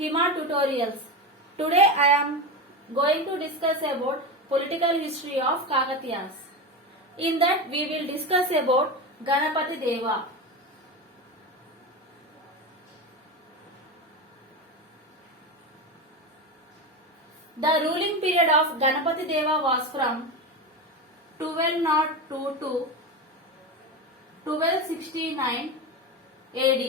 Hima Tutorials. Today I am going to discuss about political history of Kakatiyas. In that we will discuss about Ganapati Deva. The ruling period of Ganapati Deva was from 1202 to 1269 AD.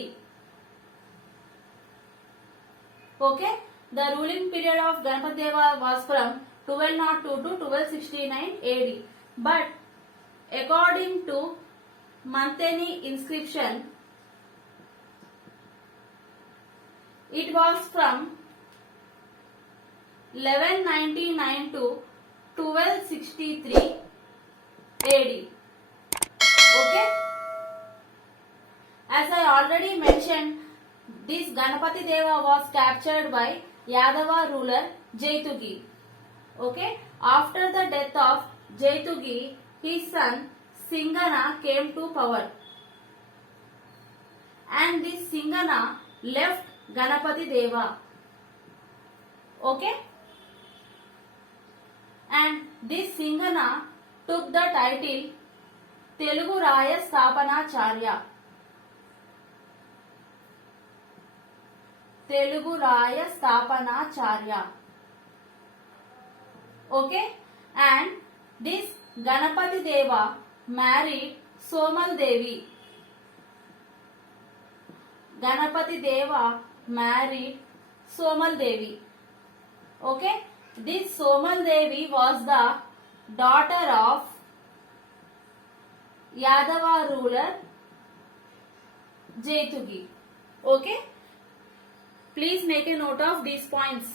Okay, the ruling period of Ganapati Deva was from 1202 to 1269 AD. But according to Manteni inscription, it was from 1199 to 1263 AD. Okay, as I already mentioned, this Ganapati Deva was captured by Yadava ruler Jaitugi. Okay, after the death of Jaitugi, his son Singana came to power, and this Singana left Ganapati Deva. Okay, and this Singana took the title Telugu Raya Sthapanacharya. Telugu Raya Sthapanacharya. Okay, and this Ganapati Deva married Somal Devi. Ganapati Deva married Somal Devi. Okay, this Somal Devi was the daughter of Yadava ruler Jaitugi. Okay, please make a note of these points.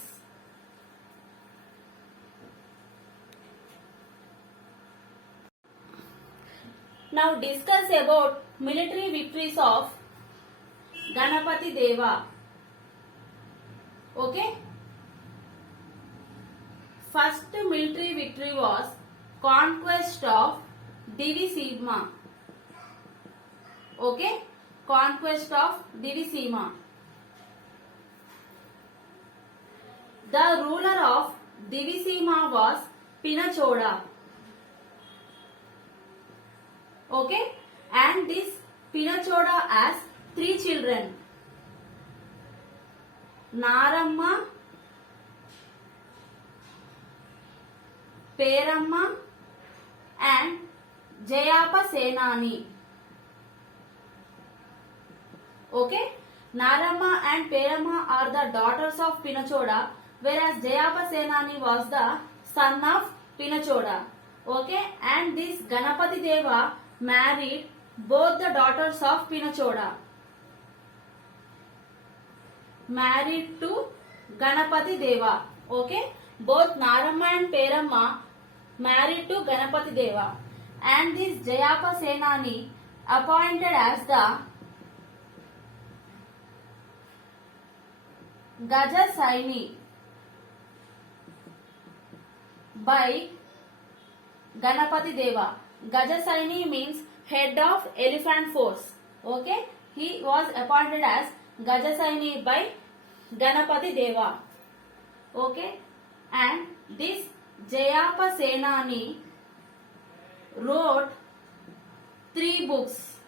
Now discuss about military victories of Ganapati Deva. Okay, first military victory was conquest of Divisima. Okay, conquest of Divisima. The ruler of Divisima was Pinachoda. Okay, and this Pinachoda has 3 children: Naramma, Peramma and Jayapa Senani. Okay, Naramma and Peramma are the daughters of Pinachoda, whereas Jayapa Senani was the son of Pinachoda. Okay, and this Ganapati Deva married both the daughters of Pinachoda. Married to Ganapati Deva. Okay, both Naramma and Peramma married to Ganapati Deva, and this Jayapa Senani appointed as the Gajasaini by Ganapati Deva. Gajasaini means head of elephant force. Okay, he was appointed as Gajasaini by Ganapati Deva. Okay, and this Jayapa Senani wrote 3 books.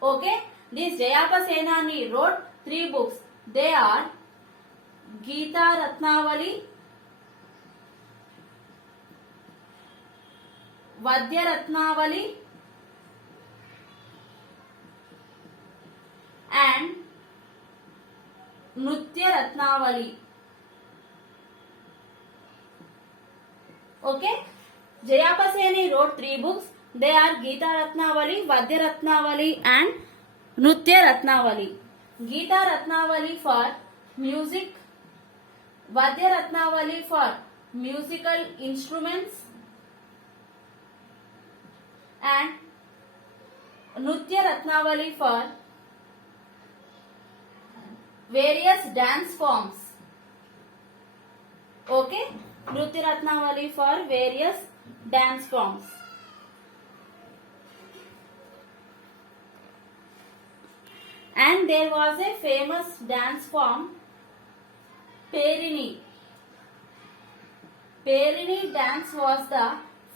Okay, this Jayapa Senani wrote 3 books. They are Gita Ratnavali, Vadya Ratnavali and Nritya Ratnavali. Okay, Jayapa Senani wrote 3 books. They are Gita Ratnavali, Vadya Ratnavali and Nritya Ratnavali. Gita Ratnavali for music, Vadya Ratnavali for musical instruments and Nritya Ratnavali for various dance forms. Okay, Nritya Ratnavali for various dance forms. And there was a famous dance form, Perini. Perini dance was the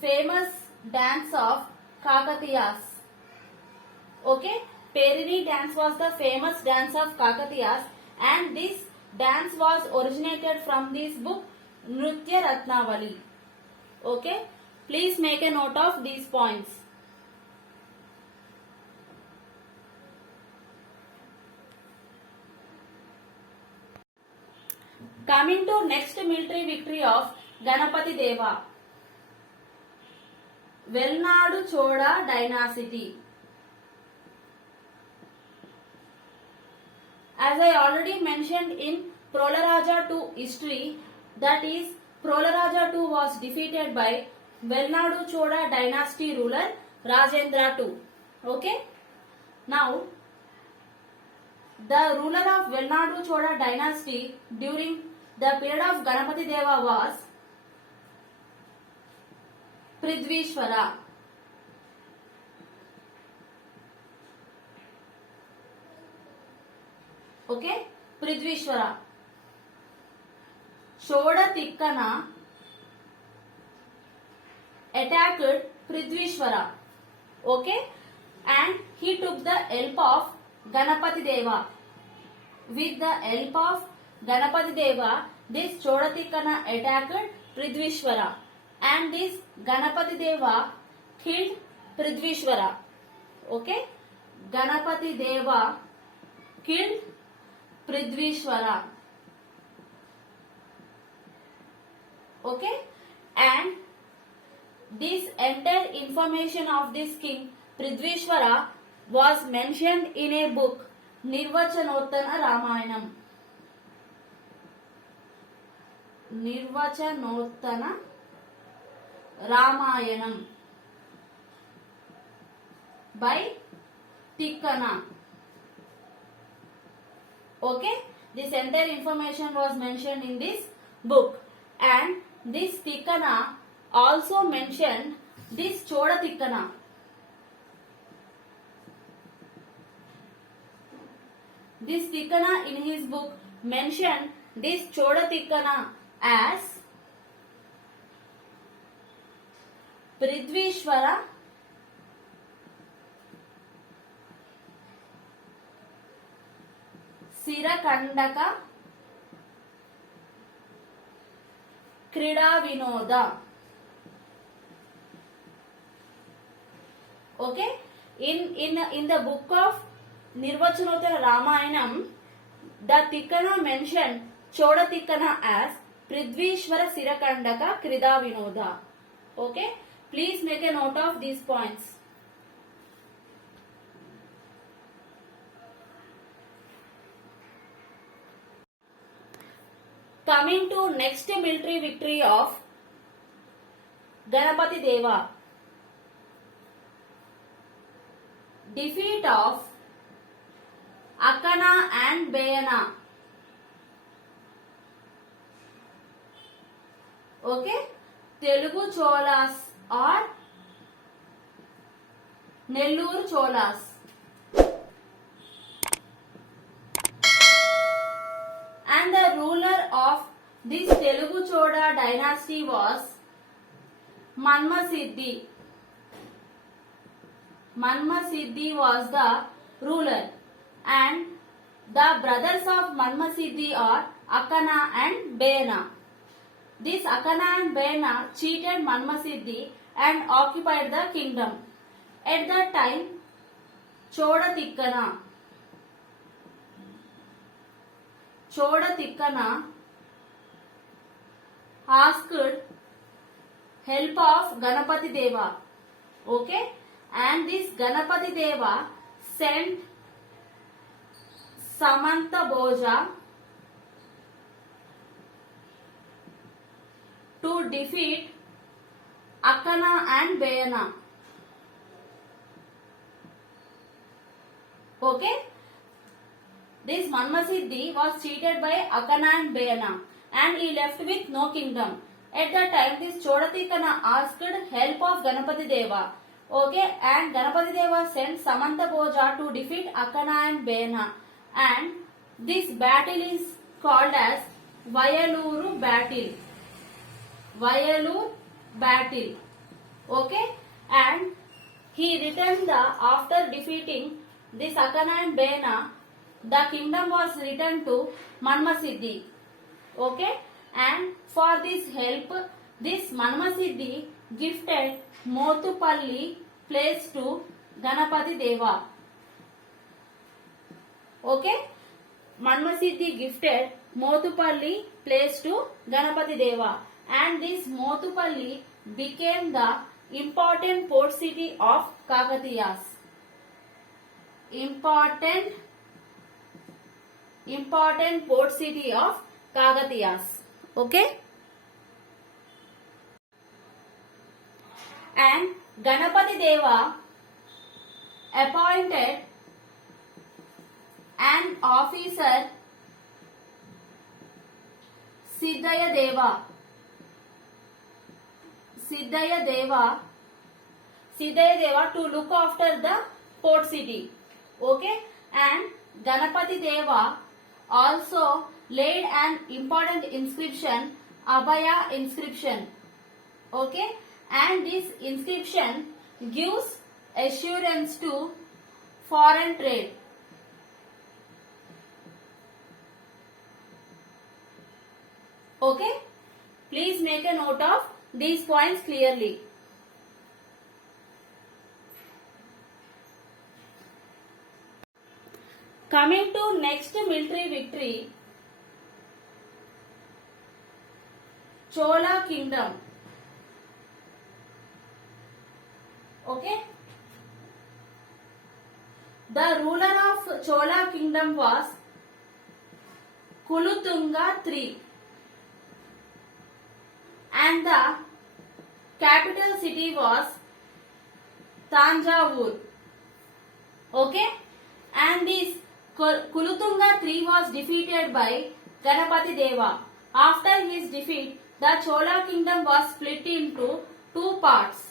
famous dance of Kakatiyas. Okay, Perini dance was the famous dance of Kakatiyas, and this dance was originated from this book Nritya Ratnavali. Okay, please make a note of these points. Coming to next military victory of Ganapati Deva, Velnadu Choda dynasty. As I already mentioned in Prolaraja II history, that is Prolaraja II was defeated by Velnadu Choda dynasty ruler Rajendra II. Okay, now the ruler of Velnadu Choda dynasty during the period of Ganapati Deva was Prithvishwara. Okay, Prithvishwara. Choda Tikkana attacked Prithvishwara. Okay, and he took the help of Ganapati Deva. With the help of Ganapati Deva, this Choda Tikkana attacked Prithvishwara, and this Ganapati Deva killed Prithvishwara. Okay, Ganapati Deva killed Prithvishwara. Okay, and this entire information of this king Prithvishwara was mentioned in a book Nirvachanottana Ramayanam. Nirvachanottana Ramayanam by Tikkana. Okay, this entire information was mentioned in this book, and this Tikkana also mentioned this Choda Tikkana. This Tikkana in his book mentioned this Choda Tikkana as Prithvishwara Sirakandaka Krida Vinoda. Okay, in the book of Nirvachanottara Ramayanam, the Tikkana mentioned Choda Tikkana as Prithvishwara Sirakandaka Krida Vinoda. Okay, please make a note of these points. Coming to next military victory of Ganapati Deva, defeat of Akkana and Bayana. Okay, Telugu Cholas or Nellore Cholas. And the ruler of this Telugu Chola dynasty was Manmasiddhi. Manmasiddhi was the ruler, and the brothers of Manmasiddhi are Akkana and Bayana. This Akkana and Bayana cheated Manmasiddhi and occupied the kingdom. At that time, Choda Tikkana asked help of Ganapati Deva. Okay, and this Ganapati Deva sent Samanta Bhoja to defeat Akkana and Bayana. Okay, this Manmasiddhi was cheated by Akkana and Bayana, and he left with no kingdom. At that time, this Choda Tikkana asked help of Ganapati Deva Okay, and Ganapati Deva sent Samanta Bhoja to defeat Akkana and Bena, and this battle is called as Vayaluru battle. Vayalur battle. Okay, and he returned after defeating this Akkana and Bena, the kingdom was returned to Manmasiddhi. Okay, and for this help, this Manmasiddhi gifted Motupalli place to Ganapati Deva. Okay, Manmasiddhi gifted Motupalli place to Ganapati Deva, and this Motupalli became the important port city of Kakatiyas. Important port city of Kakatiyas. Okay, and Ganapati Deva appointed an officer, Siddhaya Deva to look after the port city. Okay, and Ganapati Deva also laid an important inscription, Abhaya inscription. Okay, and this inscription gives assurance to foreign trade. Okay, please make a note of these points clearly. Coming to next military victory, Chola kingdom. Okay, the ruler of Chola kingdom was Kulutunga III, and the capital city was Tanjavur. Okay, and this Kulutunga III was defeated by Ganapati Deva. After his defeat, the Chola kingdom was split into two parts,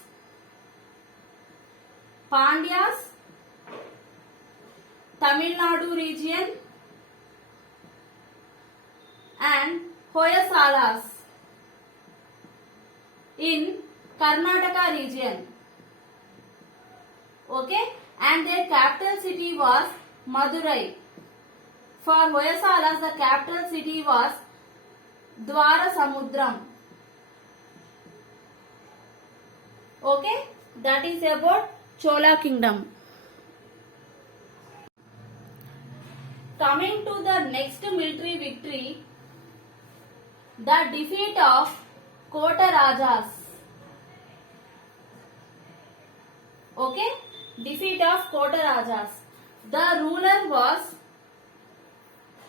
Pandyas, Tamil Nadu region, and Hoysalas in Karnataka region. Okay, and their capital city was Madurai. For Hoysalas, the capital city was Dwarasamudram. Okay, that is about Chola kingdom. Coming to the next military victory, the defeat of Kota Rajas. Okay, defeat of Kota Rajas. The ruler was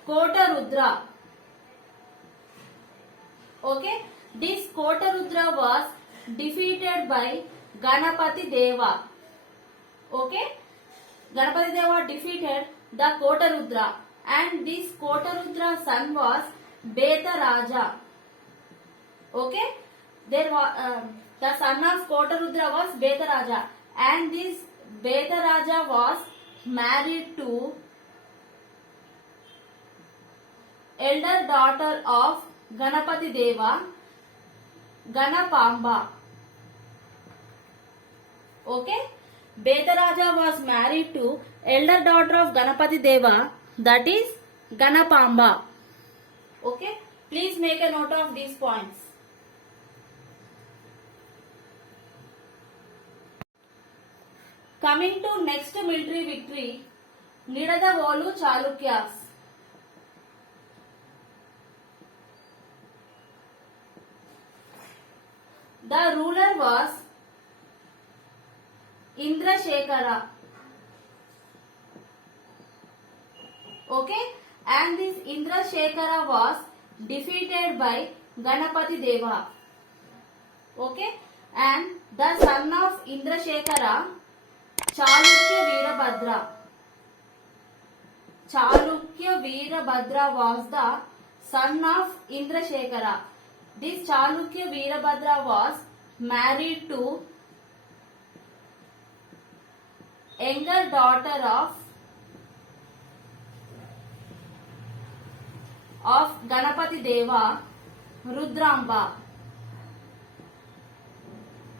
Kota Rudra. Okay, this Kota Rudra was defeated by Ganapati Deva. Okay, Ganapati Deva defeated the Kota Rudra, and this Kota Rudra's son was Beta Raja. Okay, there was the son of Kota Rudra was Beta Raja, and this Beta Raja was married to elder daughter of Ganapati Deva, Ganapamba. Okay, Beta Raja was married to elder daughter of Ganapati Deva, that is Ganapamba. Okay, please make a note of these points. Coming to next military victory, Nidadavolu Chalukyas. The ruler was Indrashekara. Okay, and this Indrashekara was defeated by Ganapati Deva. Okay, and the son of Indrashekara, Chalukya Veerabhadra. Chalukya Veerabhadra was the son of Indrashekara. This Chalukya Veerabhadra was married to younger daughter of Ganapati Deva, Rudraamba,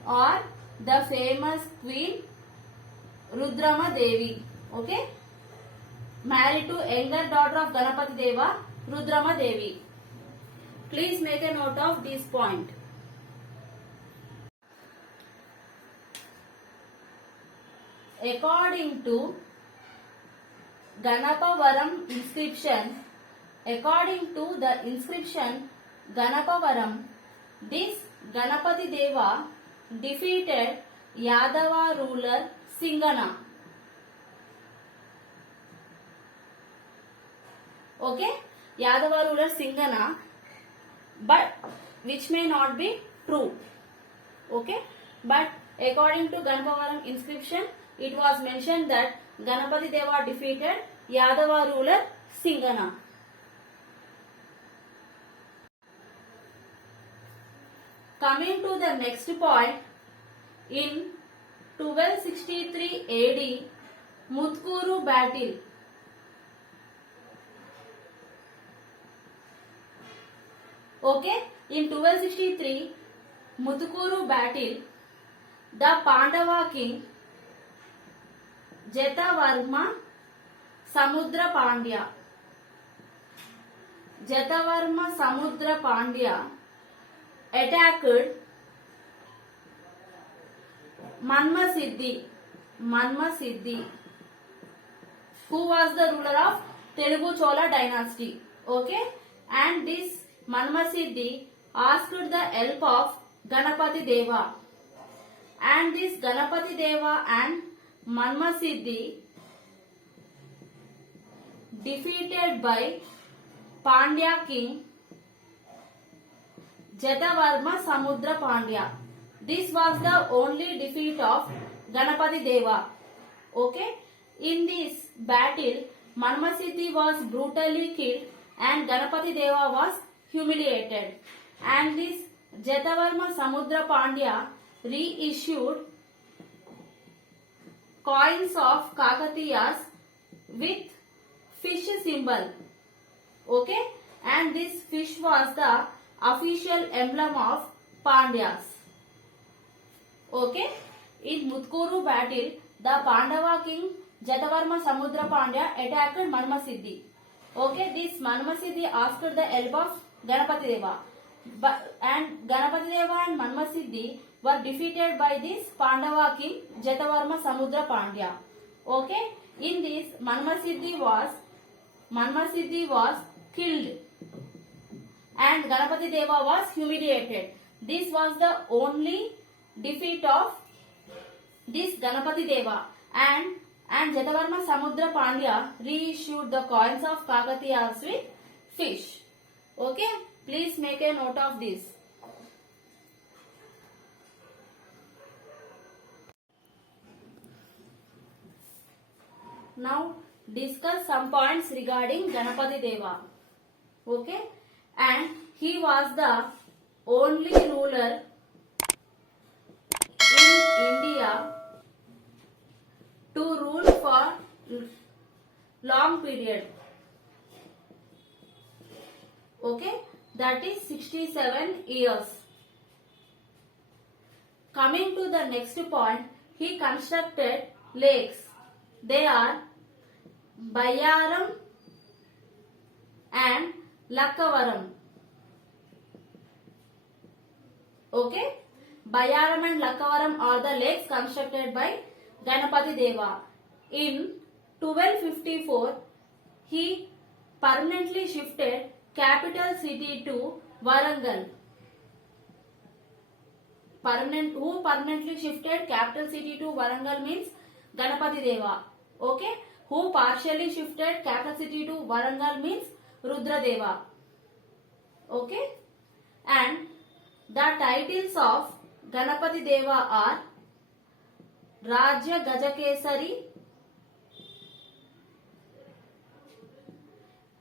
or the famous queen Rudrama Devi. Okay, married to younger daughter of Ganapati Deva, Rudrama Devi. Please make a note of this point. According to Ganapavaram inscription, according to the inscription Ganapavaram, this Ganapati Deva defeated Yadava ruler Singana. Okay, Yadava ruler Singana, but which may not be true. Okay, but according to Ganapavaram inscription, it was mentioned that Ganapati Deva defeated Yadava ruler Singana. Coming to the next point, in 1263 AD, Mutkuru battle. Okay, in 1263 Mutkuru battle, the Pandava king Jatavarma Samudra Pandya attacked Manmasiddhi, who was the ruler of Telugu Chola dynasty. Okay, and this Manmasiddhi asked the help of Ganapati Deva, and this Ganapati Deva and Manmasiddhi defeated by Pandya king Jatavarma Samudra Pandya. This was the only defeat of Ganapati Deva. Okay, in this battle Manmasiddhi was brutally killed and Ganapati Deva was humiliated, and this Jatavarma Samudra Pandya reissued coins of Kakatiyas with fish symbol. Okay, and this fish was the official emblem of Pandyas. Okay, in Mutkuru battle, the Pandava king Jatavarma Samudra Pandya attacked Manmasiddhi. Okay, this Manmasiddhi asked the help of Ganapati Deva, and Ganapati Deva and Manmasiddhi were defeated by this Pandava king Jatavarma Samudra Pandya. Okay, in this Manmasiddhi was killed and Ganapati Deva was humiliated. This was the only defeat of this Ganapati Deva, and Jatavarma Samudra Pandya reissued the coins of Kakatiyas with fish. Okay, please make a note of this. Now discuss some points regarding Ganapati Deva. Okay, and he was the only ruler in India to rule for long period. Okay, that is 67 years. Coming to the next point, he constructed lakes. They are Bayaram and Lakkavaram. Okay, Bayaram and Lakkavaram are the lakes constructed by Ganapati Deva. In 1254, he permanently shifted capital city to Warangal. Who permanently shifted capital city to Warangal means Ganapati Deva. Okay, who partially shifted capital city to Warangal means Rudra Deva. Okay, and the titles of Ganapati Deva are Rajya Gajakesari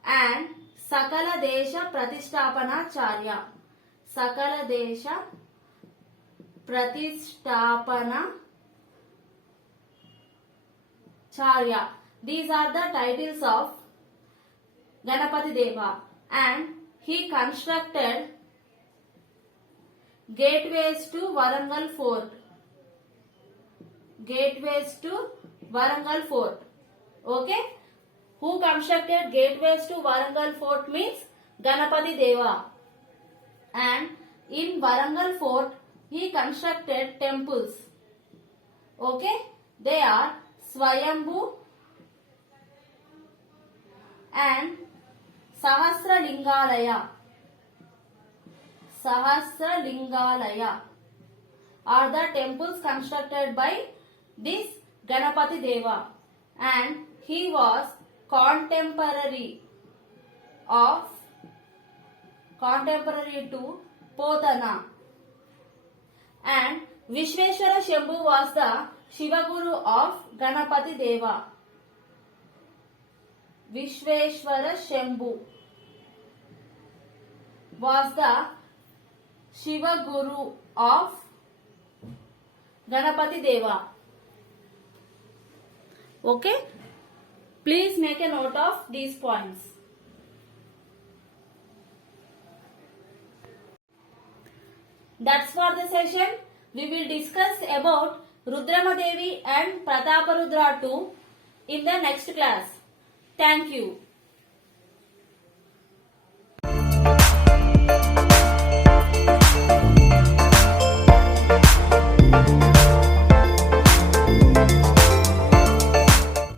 and Sakala Desha Pratishthapanacharya. Sakala Desha Pratishthapanacharya. Charya. These are the titles of Ganapati Deva, and he constructed gateways to Warangal Fort. Gateways to Warangal Fort. Okay? Who constructed gateways to Warangal Fort means Ganapati Deva. And in Warangal Fort, he constructed temples. Okay? They are Swayambhu and Sahasralingalaya. Sahasralingalaya are the temples constructed by this Ganapati Deva, and he was contemporary to Potana, and Vishveshwara Shambhu was the Shiva Guru of Ganapati Deva. Vishveshwara Shambhu was the Shiva Guru of Ganapati Deva. Okay? Please make a note of these points. That's for the session. We will discuss about Rudramadevi and Prataparudra too in the next class. Thank you.